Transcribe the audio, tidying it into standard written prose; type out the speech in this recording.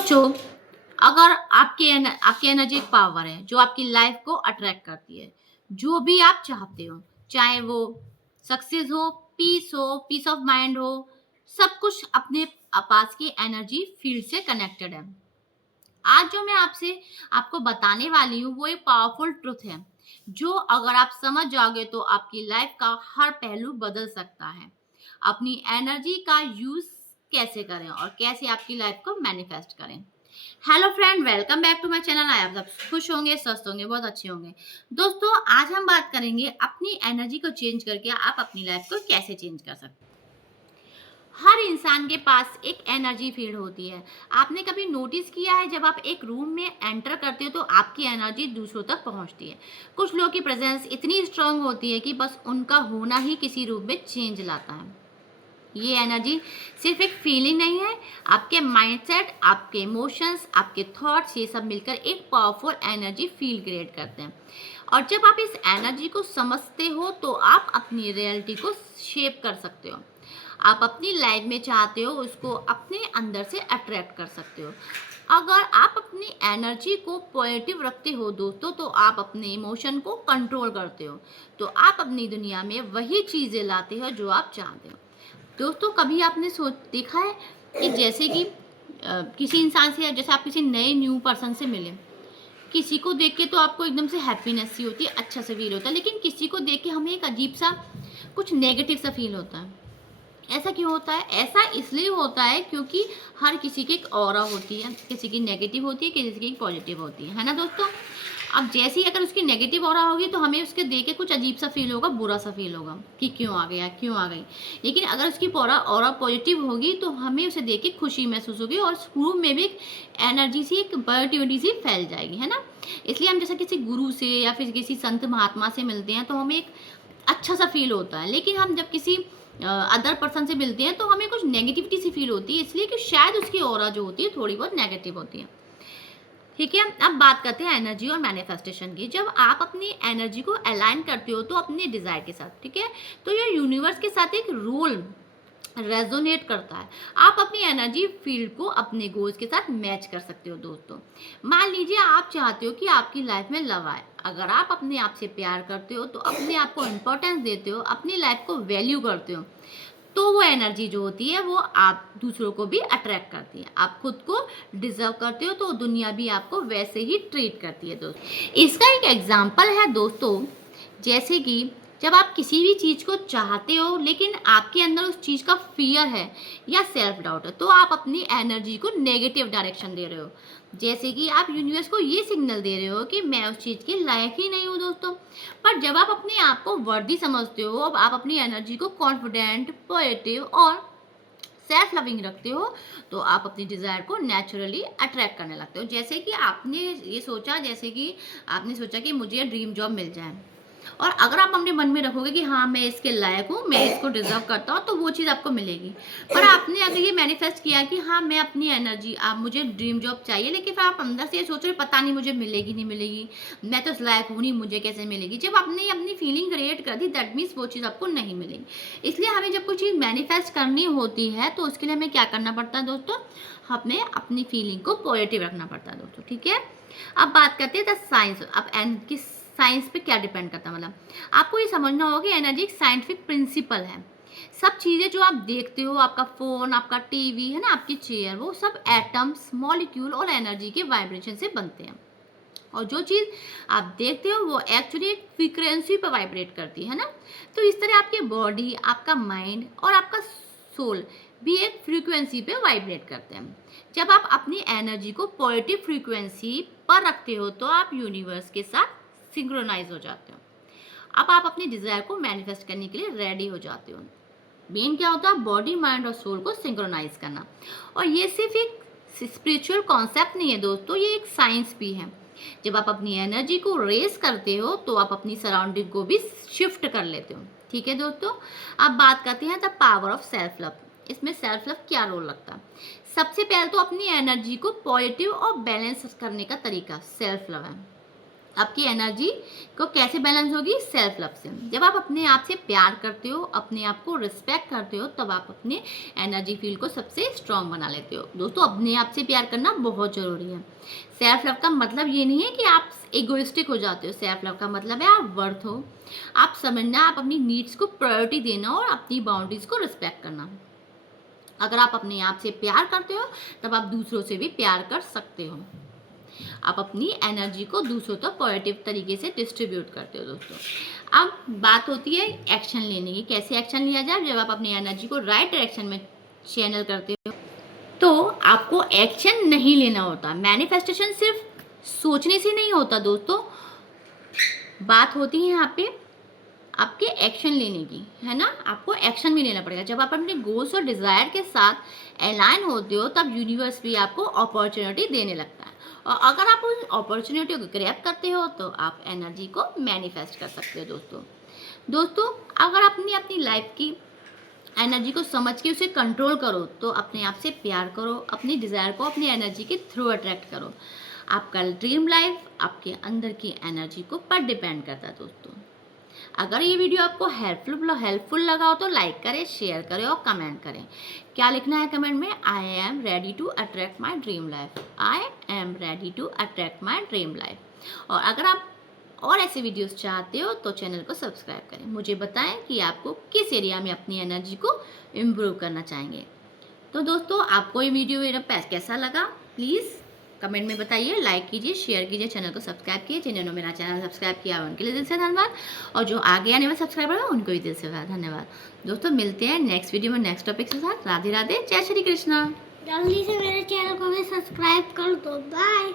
सोचो, अगर आपकी एनर्जी एक पावर है जो आपकी लाइफ को अट्रैक्ट करती है, जो भी आप चाहते हो, चाहे वो सक्सेस हो, पीस ऑफ माइंड हो, सब कुछ अपने पास की एनर्जी फील्ड से कनेक्टेड है। आज जो मैं आपको बताने वाली हूँ वो एक पावरफुल ट्रुथ है, जो अगर आप समझ जाओगे तो आपकी लाइफ का हर पहलू बदल सकता है। अपनी एनर्जी का यूज कैसे करें और कैसे आपकी लाइफ को मैनिफेस्ट करें। Hello friend, welcome back to my channel. आप सब खुश होंगे, स्वस्थ होंगे, बहुत अच्छे होंगे। दोस्तों, आज हम बात करेंगे अपनी एनर्जी को चेंज करके आप अपनी लाइफ को कैसे चेंज कर सकते हैं। हर इंसान के पास एक एनर्जी फील्ड होती है। आपने कभी नोटिस किया है, जब आप एक रूम में एंटर करते हो तो आपकी एनर्जी दूसरों तक पहुंचती है। कुछ लोगों की प्रेजेंस इतनी स्ट्रांग होती है कि बस उनका होना ही किसी रूम में चेंज लाता है। ये एनर्जी सिर्फ एक फीलिंग नहीं है, आपके माइंडसेट, आपके इमोशंस, आपके थॉट्स, ये सब मिलकर एक पावरफुल एनर्जी फील क्रिएट करते हैं। और जब आप इस एनर्जी को समझते हो तो आप अपनी रियलिटी को शेप कर सकते हो। आप अपनी लाइफ में चाहते हो उसको अपने अंदर से अट्रैक्ट कर सकते हो। अगर आप अपनी एनर्जी को पॉजिटिव रखते हो दोस्तों, तो आप अपने इमोशन को कंट्रोल करते हो, तो आप अपनी दुनिया में वही चीज़ें लाते हो जो आप चाहते हो। दोस्तों, कभी आपने सोच देखा है कि जैसे कि किसी इंसान से, जैसे आप किसी नए न्यू पर्सन से मिले, किसी को देख के तो आपको एकदम से हैप्पीनेस सी होती है, अच्छा सा फील होता है, लेकिन किसी को देख के हमें एक अजीब सा कुछ नेगेटिव सा फील होता है। ऐसा क्यों होता है? ऐसा इसलिए होता है क्योंकि हर किसी की एक ऑरा होती है, किसी की नेगेटिव होती है, किसी की पॉजिटिव होती है ना दोस्तों। अब जैसे ही अगर उसकी नेगेटिव ऑरा होगी तो हमें उसके देख के कुछ अजीब सा फील होगा, बुरा सा फील होगा कि क्यों आ गया, क्यों आ गई। लेकिन अगर उसकी ऑरा पॉजिटिव होगी तो हमें उसे देख के खुशी महसूस होगी और रूम में भी एक एनर्जी सी, एक पॉजिटिविटी सी फैल जाएगी, है ना। इसलिए हम जैसे किसी गुरु से या फिर किसी संत महात्मा से मिलते हैं तो हमें एक अच्छा सा फील होता है, लेकिन हम जब किसी अदर पर्सन से मिलते हैं तो हमें कुछ नेगेटिविटी सी फील होती है, इसलिए कि शायद उसकी ऑरा जो होती है थोड़ी बहुत नेगेटिव होती है। ठीक है, अब बात करते हैं एनर्जी और मैनिफेस्टेशन की। जब आप अपनी एनर्जी को अलाइन करते हो तो अपने डिजायर के साथ, ठीक है, तो ये यूनिवर्स के साथ एक रोल रेजोनेट करता है। आप अपनी एनर्जी फील्ड को अपने गोल्स के साथ मैच कर सकते हो दोस्तों। मान लीजिए आप चाहते हो कि आपकी लाइफ में लव आए। अगर आप अपने आप से प्यार करते हो तो अपने आप को इम्पोर्टेंस देते हो, अपनी लाइफ को वैल्यू करते हो, तो वो एनर्जी जो होती है वो आप दूसरों को भी अट्रैक्ट करती है। आप खुद को डिजर्व करते हो तो दुनिया भी आपको वैसे ही ट्रीट करती है दोस्तों। इसका एक एग्जाम्पल है दोस्तों, जैसे कि जब आप किसी भी चीज़ को चाहते हो लेकिन आपके अंदर उस चीज़ का फियर है या सेल्फ डाउट है, तो आप अपनी एनर्जी को नेगेटिव डायरेक्शन दे रहे हो। जैसे कि आप यूनिवर्स को ये सिग्नल दे रहे हो कि मैं उस चीज़ के लायक ही नहीं हूँ दोस्तों। पर जब आप अपने आप को वर्दी समझते हो, अब आप अपनी एनर्जी को कॉन्फिडेंट, पॉजिटिव और सेल्फ लविंग रखते हो, तो आप अपनी डिज़ायर को नेचुरली अट्रैक्ट करने लगते हो। जैसे कि आपने ये सोचा, जैसे कि आपने सोचा कि मुझे ड्रीम जॉब मिल जाए, और अगर आप अपने मन में रखोगे कि हाँ मैं इसके लायक हूँ, मैं इसको डिजर्व करता हूँ, तो वो चीज़ आपको मिलेगी। पर आपने अगर ये मैनिफेस्ट किया कि हाँ मैं अपनी एनर्जी, आप मुझे ड्रीम जॉब चाहिए, लेकिन फिर आप अंदर से ये सोच रहे पता नहीं मुझे मिलेगी नहीं मिलेगी, मैं तो इस लायक हूँ नहीं, मुझे कैसे मिलेगी। जब आपने अपनी फीलिंग क्रिएट कर दी, दैट मीन्स वो चीज़ आपको नहीं मिलेगी। इसलिए हमें जब कोई चीज़ मैनिफेस्ट करनी होती है तो उसके लिए हमें क्या करना पड़ता है दोस्तों? हमें अपनी फीलिंग को पॉजिटिव रखना पड़ता है दोस्तों, ठीक है। अब बात करते हैं द साइंस। अब किस साइंस पे क्या डिपेंड करता है, मतलब आपको ये समझना होगा कि एनर्जी एक साइंटिफिक प्रिंसिपल है। सब चीज़ें जो आप देखते हो, आपका फ़ोन, आपका टीवी, है ना, आपकी चेयर, वो सब एटम्स, मॉलिक्यूल और एनर्जी के वाइब्रेशन से बनते हैं। और जो चीज़ आप देखते हो वो एक्चुअली एक फ्रीक्वेंसी पर वाइब्रेट करती है ना। तो इस तरह आपकी बॉडी, आपका माइंड और आपका सोल भी एक फ्रीक्वेंसी पे वाइब्रेट करते हैं। जब आप अपनी एनर्जी को पॉजिटिव फ्रीक्वेंसी पर रखते हो तो आप यूनिवर्स के साथ सिंक्रोनाइज हो जाते हो। अब आप अपनी डिज़ायर को मैनिफेस्ट करने के लिए रेडी हो जाते हो। मेन क्या होता है? बॉडी, माइंड और सोल को सिंक्रोनाइज करना। और ये सिर्फ एक स्पिरिचुअल कॉन्सेप्ट नहीं है दोस्तों, ये एक साइंस भी है। जब आप अपनी एनर्जी को रेस करते हो तो आप अपनी सराउंडिंग को भी शिफ्ट कर लेते हो, ठीक है दोस्तों। अब बात करते हैं the power of self love. इसमें सेल्फ लव क्या रोल लगता है? सबसे पहले तो अपनी एनर्जी को पॉजिटिव और बैलेंस करने का तरीका सेल्फ लव है। आपकी एनर्जी को कैसे बैलेंस होगी? सेल्फ लव से। जब आप अपने आप से प्यार करते हो, अपने आप को रिस्पेक्ट करते हो, तब आप अपने एनर्जी फील्ड को सबसे स्ट्रॉन्ग बना लेते हो। दोस्तों, अपने आप से प्यार करना बहुत ज़रूरी है। सेल्फ लव का मतलब ये नहीं है कि आप इगोइस्टिक हो जाते हो। सेल्फ लव का मतलब है आप वर्थ हो, आप समझना, आप अपनी नीड्स को प्रायोरिटी देना और अपनी बाउंड्रीज को रिस्पेक्ट करना। अगर आप अपने आप से प्यार करते हो, तब आप दूसरों से भी प्यार कर सकते हो। आप अपनी एनर्जी को दूसरों तक पॉजिटिव तरीके से डिस्ट्रीब्यूट करते हो। दोस्तों, अब बात होती है एक्शन लेने की। कैसे एक्शन लिया जाए? जब आप अपनी एनर्जी को राइट डायरेक्शन में चैनल करते हो, तो आपको एक्शन नहीं लेना होता। मैनिफेस्टेशन सिर्फ सोचने से नहीं होता दोस्तों, बात होती है यहाँ पे आपके एक्शन लेने की, है ना। आपको एक्शन भी लेना पड़ेगा। जब आप अपने गोल्स और डिज़ायर के साथ अलाइन होते हो, तब यूनिवर्स भी आपको अपॉर्चुनिटी देने लगता है। और अगर आप उन अपॉर्चुनिटी को ग्रैब करते हो, तो आप एनर्जी को मैनिफेस्ट कर सकते हो। दोस्तों, अगर अपनी अपनी लाइफ की एनर्जी को समझ के उसे कंट्रोल करो, तो अपने आप से प्यार करो, अपनी डिज़ायर को अपनी एनर्जी के थ्रू अट्रैक्ट करो। आपका ड्रीम लाइफ आपके अंदर की एनर्जी को पर डिपेंड करता है। दोस्तों, अगर ये वीडियो आपको हेल्पफुल लगा हो, तो लाइक करें, शेयर करें और कमेंट करें। क्या लिखना है कमेंट में? I am ready to attract my dream life. I am ready to attract my dream life. और अगर आप और ऐसे वीडियोस चाहते हो, तो चैनल को सब्सक्राइब करें। मुझे बताएं कि आपको किस एरिया में अपनी एनर्जी को इम्प्रूव करना चाहेंगे। तो दोस्तों, आपको ये वीडियो मेरा कैसा लगा, प्लीज़ कमेंट में बताइए। लाइक कीजिए, शेयर कीजिए, चैनल को सब्सक्राइब कीजिए। जिन्होंने मेरा चैनल सब्सक्राइब किया उनके लिए दिल से धन्यवाद, और जो आगे आने वाले सब्सक्राइबर हैं उनको भी दिल से धन्यवाद। दोस्तों, मिलते हैं नेक्स्ट वीडियो में नेक्स्ट टॉपिक के साथ। राधे राधे, जय श्री कृष्णा। जल्दी से मेरे चैनल को भी सब्सक्राइब कर दो। बाय।